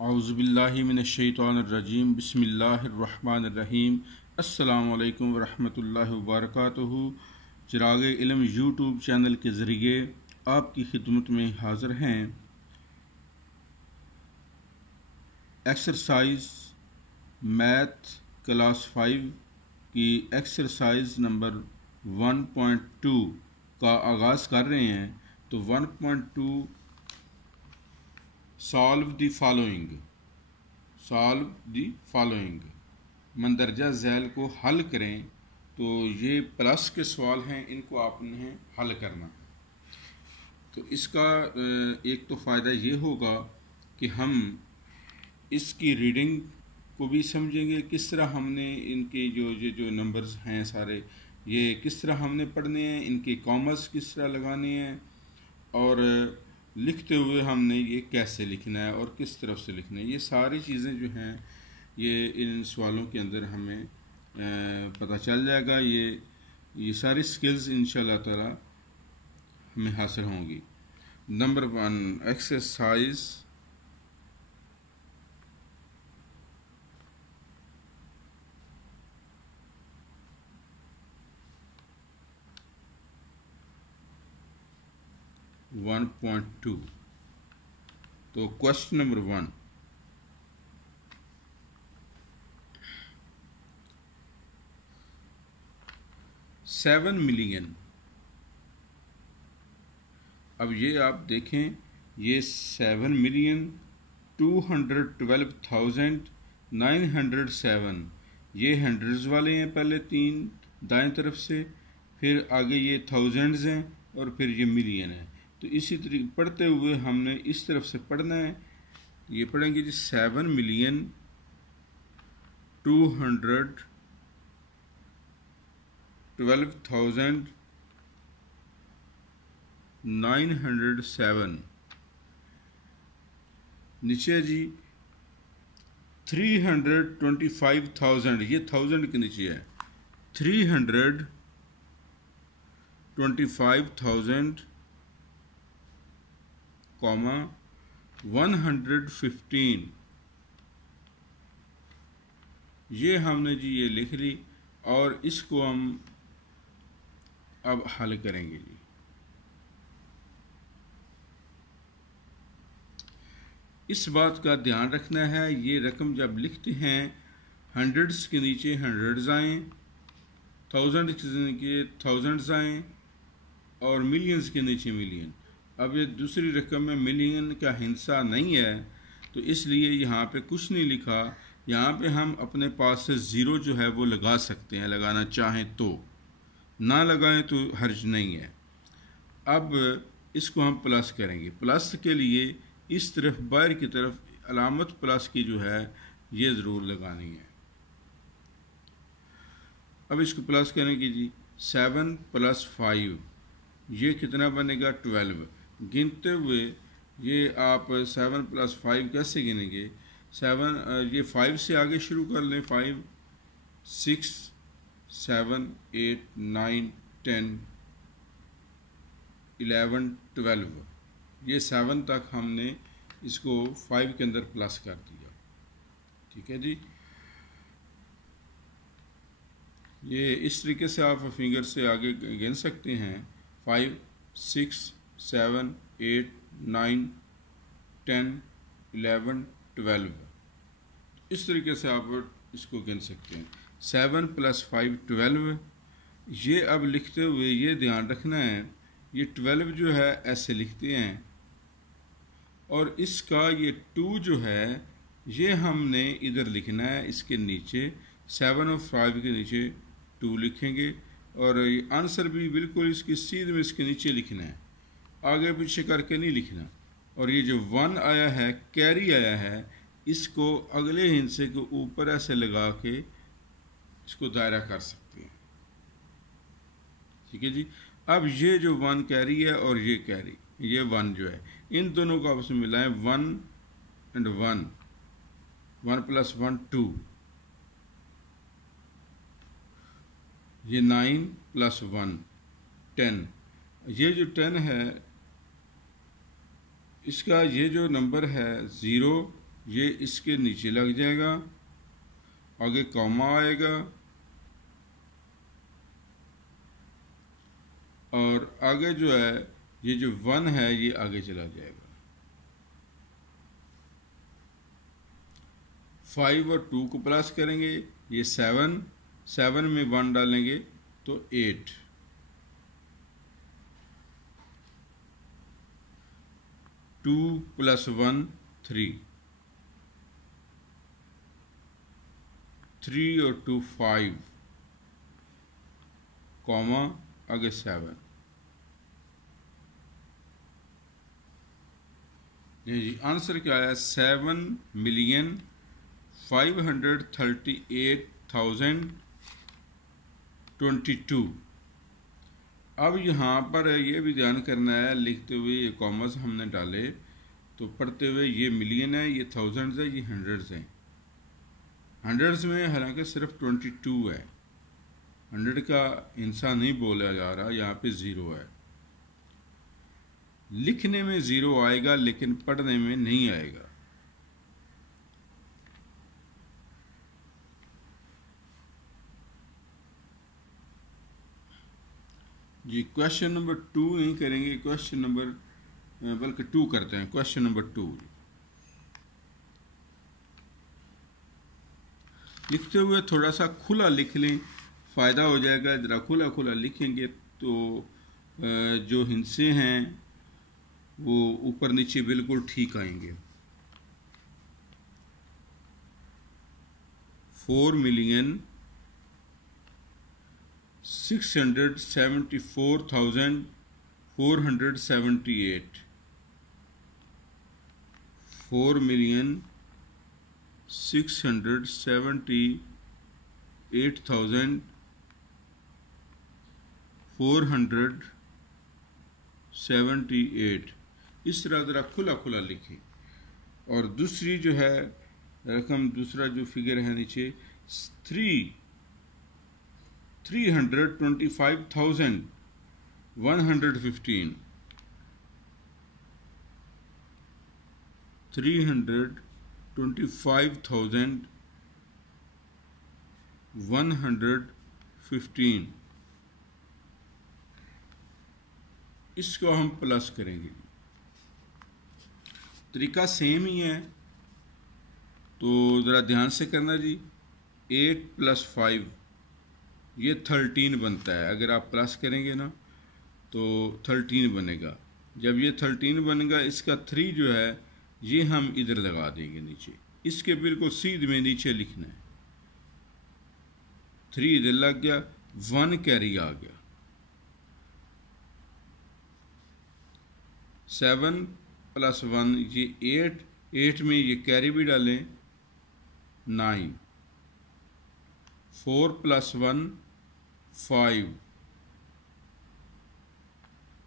औज़ुबिल्लाहि मिनश्शैतानिर्रजीम बिस्मिल्लाहिर्रहमानिर्रहीम अस्सलामु अलैकुम वरहमतुल्लाहि वबरकातुहू। चिराग इल्म यूट्यूब चैनल के ज़रिए आपकी खिदमत में हाज़िर हैं। एक्सरसाइज मैथ क्लास 5 की एक्सरसाइज नंबर 1.2 का आगाज़ कर रहे हैं। तो 1.2 सॉल्व द फॉलोइंग मंदरजा झैल को हल करें। तो ये प्लस के सवाल हैं, इनको आपने हल करना। तो इसका एक तो फ़ायदा ये होगा कि हम इसकी रीडिंग को भी समझेंगे, किस तरह हमने इनके जो नंबर्स हैं सारे ये किस तरह हमने पढ़ने हैं, इनके कॉमर्स किस तरह लगाने हैं, और लिखते हुए हमने ये कैसे लिखना है और किस तरफ से लिखना है। ये सारी चीज़ें जो हैं ये इन सवालों के अंदर हमें पता चल जाएगा। ये सारी स्किल्स इंशाल्लाह ताला हमें हासिल होंगी। Number 1 exercise one point two. तो क्वेश्चन नंबर 1, $7 मिलियन। अब ये आप देखें, ये 7,212,907 ये हंड्रेड्स वाले हैं, पहले 3 दाएं तरफ से, फिर आगे ये थाउजेंड्स हैं और फिर ये मिलियन है। तो इसी तरीके पढ़ते हुए हमने इस तरफ से पढ़ना है। ये पढ़ेंगे जी 7,212,907। नीचे जी 325,000, ये 1000 के नीचे है। 325,000 कॉमा 115, ये हमने जी ये लिख ली और इसको हम अब हल करेंगे जी। इस बात का ध्यान रखना है, ये रकम जब लिखते हैं हंड्रेड्स के नीचे हंड्रेड्स आएँ, थाउजेंड के नीचे थाउजेंड्स आएँ और मिलियंस के नीचे मिलियन। अब ये दूसरी रकम में मिलियन का हिस्सा नहीं है, तो इसलिए यहाँ पे कुछ नहीं लिखा। यहाँ पे हम अपने पास से ज़ीरो जो है वो लगा सकते हैं, लगाना चाहें तो, ना लगाएं तो हर्ज नहीं है। अब इसको हम प्लस करेंगे। प्लस के लिए इस तरफ बाहर की तरफ अलामत प्लस की जो है ये ज़रूर लगानी है। अब इसको प्लस करेंगे जी 7 + 5, ये कितना बनेगा 12। गिनते हुए ये आप 7 + 5 कैसे गिनेंगे? 7 ये 5 से आगे शुरू कर लें। 5 6 7 8 9 10 11 12, ये 7 तक हमने इसको 5 के अंदर प्लस कर दिया। ठीक है जी। ये इस तरीके से आप फिंगर से आगे गिन सकते हैं। 5 6 7 8 9 10 11 12, इस तरीके से आप इसको गिन सकते हैं। 7 + 5 12। ये अब लिखते हुए ये ध्यान रखना है, ये 12 जो है ऐसे लिखते हैं और इसका ये 2 जो है ये हमने इधर लिखना है, इसके नीचे 7 और 5 के नीचे 2 लिखेंगे और ये आंसर भी बिल्कुल इसकी सीध में इसके नीचे लिखना है, आगे पीछे करके नहीं लिखना। और ये जो 1 आया है, कैरी आया है, इसको अगले हिस्से के ऊपर ऐसे लगा के इसको दायरा कर सकते हैं। ठीक है जी। अब ये जो 1 कैरी है और ये कैरी, ये 1 जो है, इन दोनों को आपस में मिलाएं। 1 और 1, 1 + 1 2, ये 9 + 1 10। ये जो 10 है, इसका ये जो नंबर है 0, ये इसके नीचे लग जाएगा, आगे कॉमा आएगा और आगे जो है ये जो 1 है ये आगे चला जाएगा। 5 और 2 को प्लस करेंगे, ये 7, 7 में 1 डालेंगे तो 8, 2 + 1 3, 3 और 2 5, कॉमा आगे 7। जी आंसर क्या आया? 7,538,022। अब यहाँ पर ये भी ध्यान करना है, लिखते हुए ये कॉमर्स हमने डाले तो पढ़ते हुए ये मिलियन है, ये थाउजेंड्स है, ये हंड्रेड्स है। हंड्रेड्स में हालांकि सिर्फ 22 है, 100 का हिस्सा नहीं बोला जा रहा, यहाँ पे 0 है। लिखने में 0 आएगा लेकिन पढ़ने में नहीं आएगा। जी क्वेश्चन नंबर 2 नहीं करेंगे, क्वेश्चन नंबर बल्कि 2 करते हैं। क्वेश्चन नंबर 2 लिखते हुए थोड़ा सा खुला लिख लें, फ़ायदा हो जाएगा। ज़रा खुला खुला लिखेंगे तो जो हिस्से हैं वो ऊपर नीचे बिल्कुल ठीक आएंगे। 4,674,478, 4,678,478। इस तरह ज़रा खुला खुला लिखें। और दूसरी जो है रकम, दूसरा जो फिगर है नीचे 325,115, 325,115, इसको हम प्लस करेंगे। तरीका सेम ही है तो ज़रा ध्यान से करना जी। 8 + 5 ये 13 बनता है। अगर आप प्लस करेंगे ना तो 13 बनेगा। जब ये 13 बनेगा, इसका 3 जो है ये हम इधर लगा देंगे नीचे, इसके बिल्कुल सीधे में नीचे लिखना है। 3 इधर लग गया, 1 कैरी आ गया। 7 + 1 ये 8, 8 में ये कैरी भी डालें 9, 4 + 1 5,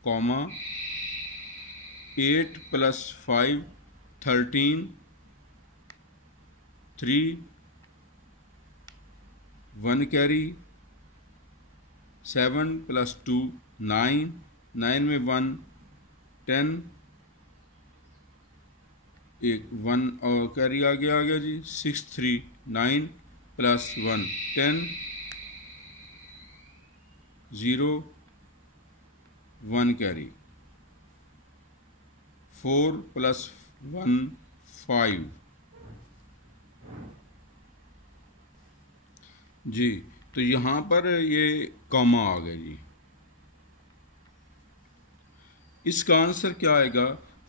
कॉमा 8 + 5 13, 3 1 कैरी, 7 + 2 9, 9 में 1 10, एक 1 और कैरी आ गया जी। 6 3 9 + 1 10, 0 1 कैरी, 4 + 1 5 जी। तो यहाँ पर ये कॉमा आ गया जी। इसका आंसर क्या आएगा?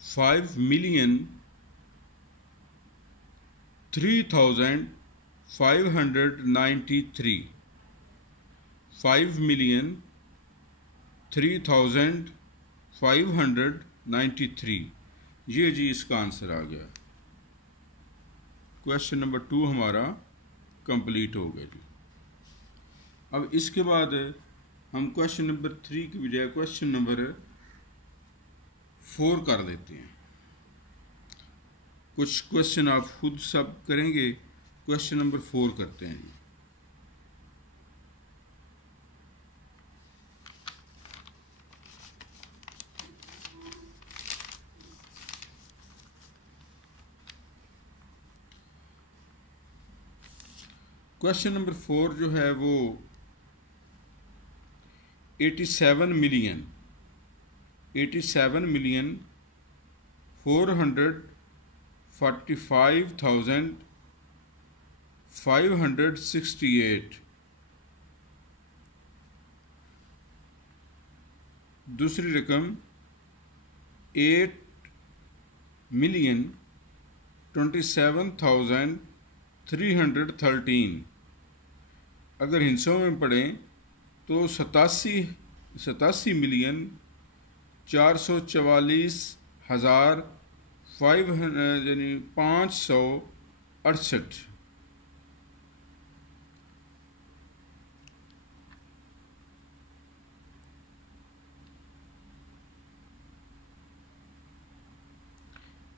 5,03,593, 5,03,593, ये जी इसका आंसर आ गया। क्वेश्चन नंबर 2 हमारा कंप्लीट हो गया जी। अब इसके बाद हम क्वेश्चन नंबर 3 की बजाय क्वेश्चन नंबर 4 कर लेते हैं। कुछ क्वेश्चन आप खुद सब करेंगे। क्वेश्चन नंबर 4 करते हैं जी। क्वेश्चन नंबर 4 जो है वो 87,445,568। दूसरी रकम 8,27,313। अगर हिस्सों में पढ़ें तो 87,44,568।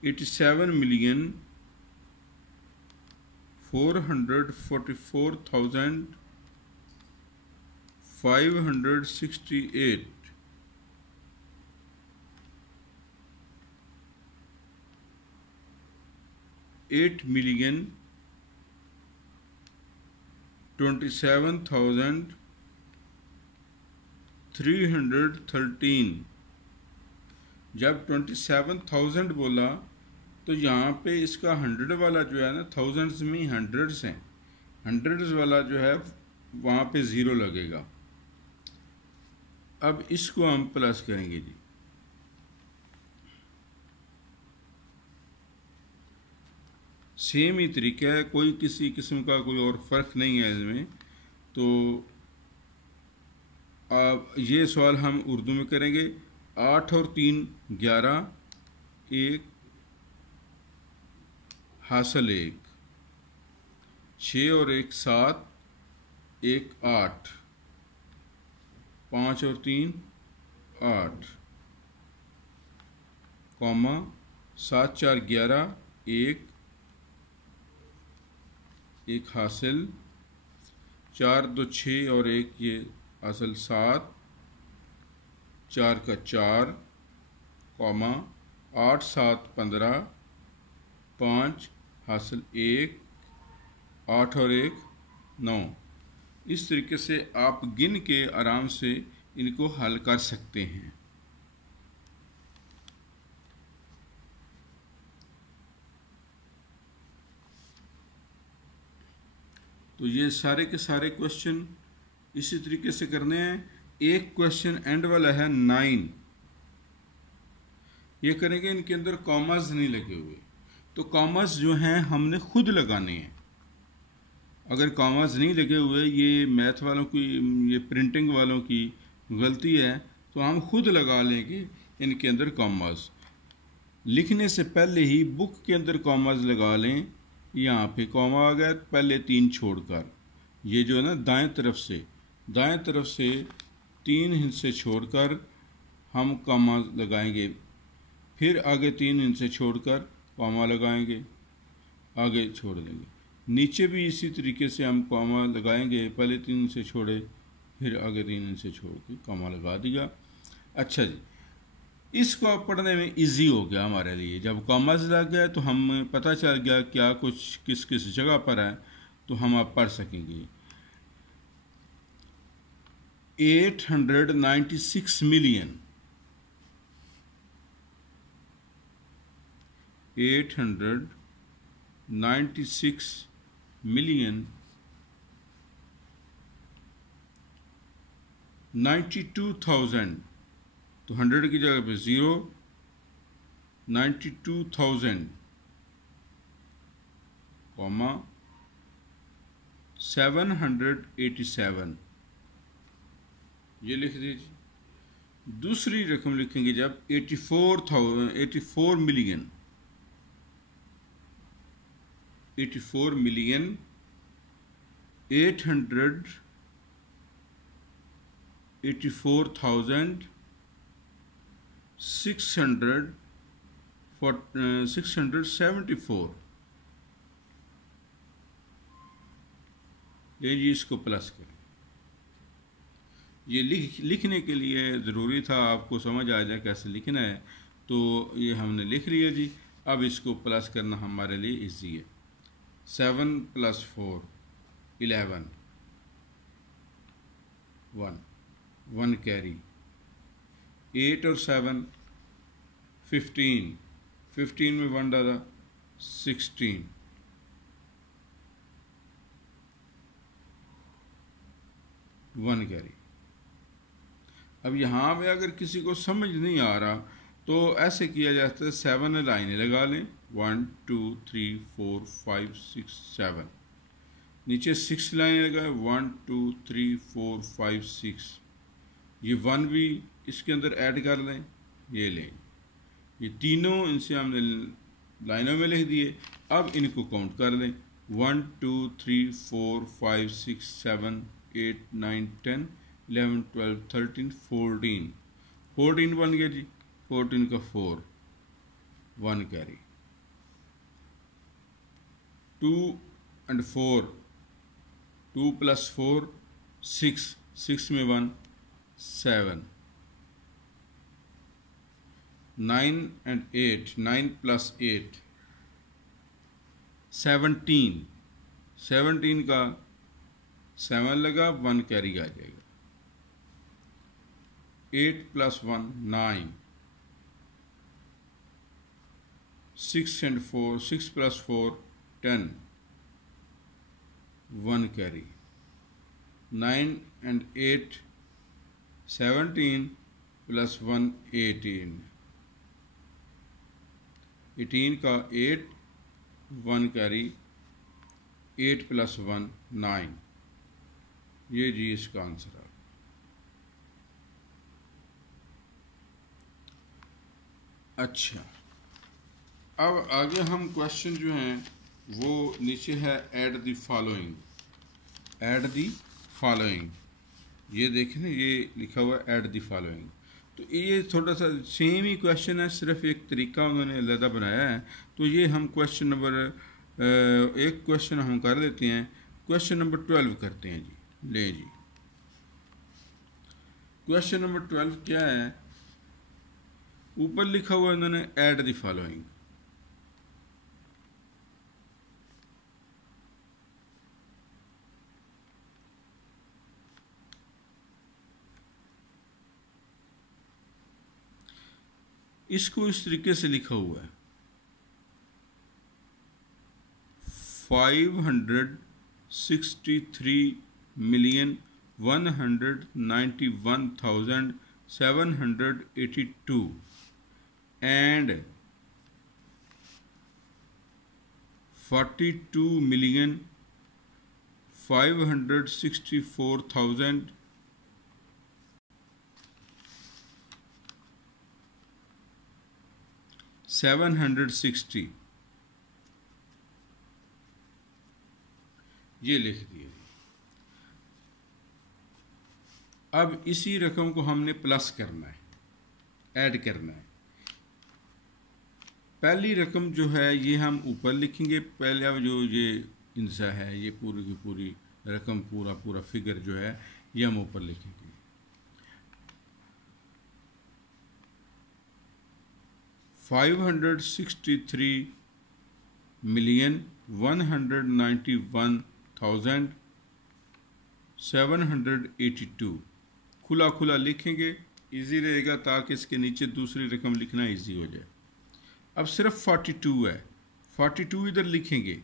$87,444,568। 8,27,313। जब 27,000 बोला तो यहाँ पे इसका 100 वाला जो है ना, थाउजेंड्स में हंड्रेड्स हैं, हंड्रेड्स वाला जो है वहाँ पे ज़ीरो लगेगा। अब इसको हम प्लस करेंगे जी। सेम ही तरीका है, कोई किसी किस्म का कोई और फ़र्क नहीं है इसमें। तो अब ये सवाल हम उर्दू में करेंगे। 8 और 3 11, 1 हासिल 1, 6 और 1 7, 1 8, 5 और 3 8, कॉमा 7 4 11, 1 हासिल, 4 2 6 और 1 ये हासिल 7, 4 का 4, कॉमा 8 7 15, 5 हासिल 1, 8 और 1 9। इस तरीके से आप गिन के आराम से इनको हल कर सकते हैं। तो ये सारे के सारे क्वेश्चन इसी तरीके से करने हैं। एक क्वेश्चन एंड वाला है 9, ये करेंगे, इनके अंदर कॉमास नहीं लगे हुए, तो कॉमास जो हैं हमने खुद लगाने हैं। अगर कॉमास नहीं लगे हुए, ये मैथ वालों की, ये प्रिंटिंग वालों की गलती है, तो हम खुद लगा लेंगे इनके अंदर कॉमास। लिखने से पहले ही बुक के अंदर कॉमास लगा लें। यहाँ पे कॉमा आ गया, पहले 3 छोड़कर, ये जो है ना दाएं तरफ से 3 हिस्से छोड़कर हम कॉमा लगाएंगे, फिर आगे 3 हिस्से छोड़कर कॉमा लगाएंगे, आगे छोड़ देंगे। नीचे भी इसी तरीके से हम कॉमा लगाएंगे, पहले 3 हिस्से छोड़े, फिर आगे 3 हिस्से छोड़ के कॉमा लगा दिया। अच्छा जी, इसको आप पढ़ने में इजी हो गया हमारे लिए। जब कॉमास लग गया तो हम पता चल गया क्या कुछ किस किस जगह पर है, तो हम आप पढ़ सकेंगे। 896 मिलियन, 896 मिलियन 92,000, तो 100 की जगह पे 0, 92,000, कॉमा 787, ये लिख दीजिए। दूसरी रकम लिखेंगे जब 84 मिलियन 884,674, ये जी इसको प्लस करें। ये लिखने के लिए ज़रूरी था आपको समझ आ जाए कैसे लिखना है, तो ये हमने लिख लिया जी। अब इसको प्लस करना हमारे लिए इजी है। 7 + 4 11 1 कैरी। 8 और 7 15 में 1 डाला 16 1 कैरी। अब यहाँ पे अगर किसी को समझ नहीं आ रहा तो ऐसे किया जाता है, 7 लाइनें लगा लें, 1 2 3 4 5 6 7, नीचे 6 लाइनें लगाए, 1 2 3 4 5 6, ये 1 भी इसके अंदर ऐड कर लें, ये लें, ये तीनों इनसे हमने लाइनों में लिख दिए। अब इनको काउंट कर लें, 1 2 3 4 5 6 7 8 9 10 11 12 13 14 बन गया जी। 14 का 4 1 कैरी। 2 and 4 2 plus 4 6 में 1 7। 9 and 8 9 plus 8 17 का 7 लगा, 1 कैरी आ जाएगा। 8 plus 1 9, 6 and 4 6 plus 4 10, 1 carry. 9 and 8 17 plus 1 18, 18 का 8 1 कैरी। 8 plus 1 9, ये जी इसका आंसर है। अच्छा, अब आगे हम क्वेश्चन जो हैं वो नीचे है add the following. Add the following, ये देखें ना, ये लिखा हुआ है ऐड द फॉलोइंग। तो ये थोड़ा सा सेम ही क्वेश्चन है, सिर्फ एक तरीका उन्होंने अलग बनाया है। तो ये हम क्वेश्चन नंबर एक क्वेश्चन हम कर लेते हैं, क्वेश्चन नंबर 12 करते हैं जी। ले जी, क्वेश्चन नंबर 12 क्या है? ऊपर लिखा हुआ उन्होंने ऐड द फॉलोइंग। इसको इस तरीके से लिखा हुआ है, 563,191,782 and 42,564,760, ये लिख दिए। अब इसी रकम को हमने प्लस करना है, ऐड करना है। पहली रकम जो है ये हम ऊपर लिखेंगे, पहले अब जो ये इंसा है, ये पूरी की पूरी रकम, पूरा फिगर जो है ये हम ऊपर लिखेंगे। $563,191,782 खुला लिखेंगे, इजी रहेगा, ताकि इसके नीचे दूसरी रकम लिखना इजी हो जाए। अब सिर्फ 42 है, 42 इधर लिखेंगे,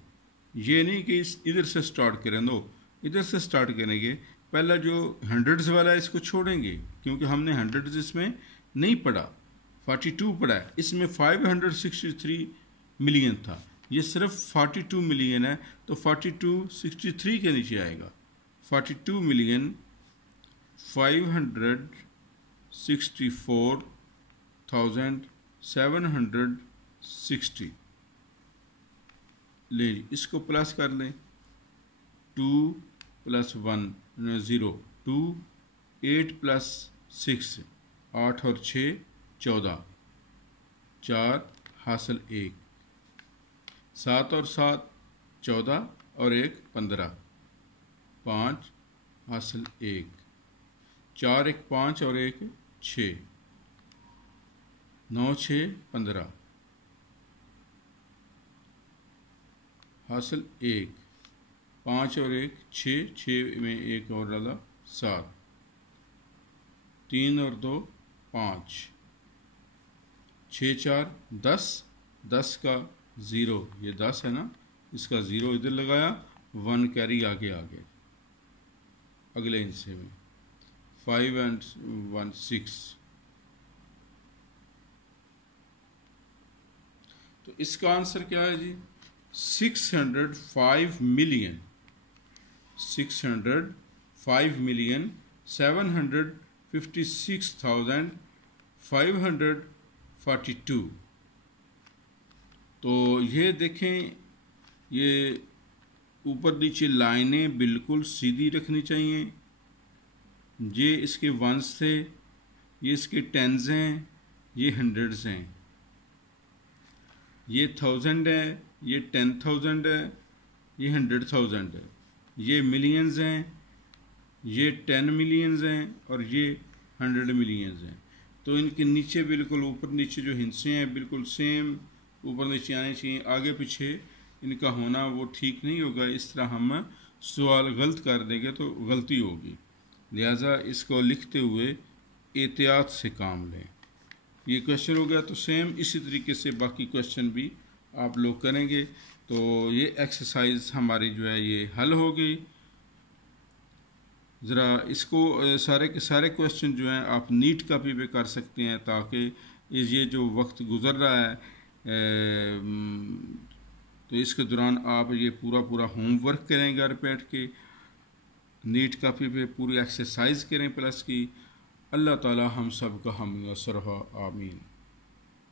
ये नहीं कि इधर से स्टार्ट करें, दो इधर से स्टार्ट करेंगे। पहला जो हंड्रेड्स वाला है इसको छोड़ेंगे, क्योंकि हमने हंड्रेड्स इसमें नहीं पढ़ा, 42 पढ़ा है। इसमें 563 मिलियन था, ये सिर्फ 42 मिलियन है, तो 42 63 के नीचे आएगा। 42,564,760 ले, इसको प्लस कर लें। 2 + 1 0, 2 8 + 6 8 और 6 14, 4 हासिल 1, 7 और 7 14 और 1 15, 5 हासिल 1, 4 1 5 और 1 6, 9 6 15 हासिल 1, 5 और 1 6, 6 में 1 और डाला 7, 3 और 2 5, 6 4 10, 10 का 0, ये 10 है ना, इसका 0 इधर लगाया, 1 कैरी आगे अगले हिस्से में, 5 and 1 6। तो इसका आंसर क्या है जी? 605,756,542। तो ये देखें, ये ऊपर नीचे लाइनें बिल्कुल सीधी रखनी चाहिए। ये इसके वंस थे, ये इसके टेंस हैं, ये हंड्रेड्स हैं, ये 1000 है, ये 10,000 है, ये 100,000 है, ये मिलियंस हैं, ये 10 मिलियंस हैं और ये 100 मिलियंस हैं। तो इनके नीचे बिल्कुल ऊपर नीचे जो हिस्से हैं बिल्कुल सेम ऊपर नीचे आने चाहिए। आगे पीछे इनका होना वो ठीक नहीं होगा। इस तरह हम सवाल गलत कर देंगे तो गलती होगी। लिहाजा इसको लिखते हुए एहतियात से काम लें। ये क्वेश्चन हो गया। तो सेम इसी तरीके से बाकी क्वेश्चन भी आप लोग करेंगे। तो ये एक्सरसाइज हमारी जो है ये हल हो गई। ज़रा इसको सारे के सारे क्वेश्चन जो हैं आप नीट कॉपी पे कर सकते हैं, ताकि ये जो वक्त गुज़र रहा है तो इसके दौरान आप ये पूरा होमवर्क करें, घर बैठ के नीट कॉपी पे पूरी एक्सरसाइज करें प्लस की। अल्लाह ताला हम सब का हम असर हो, आमीन।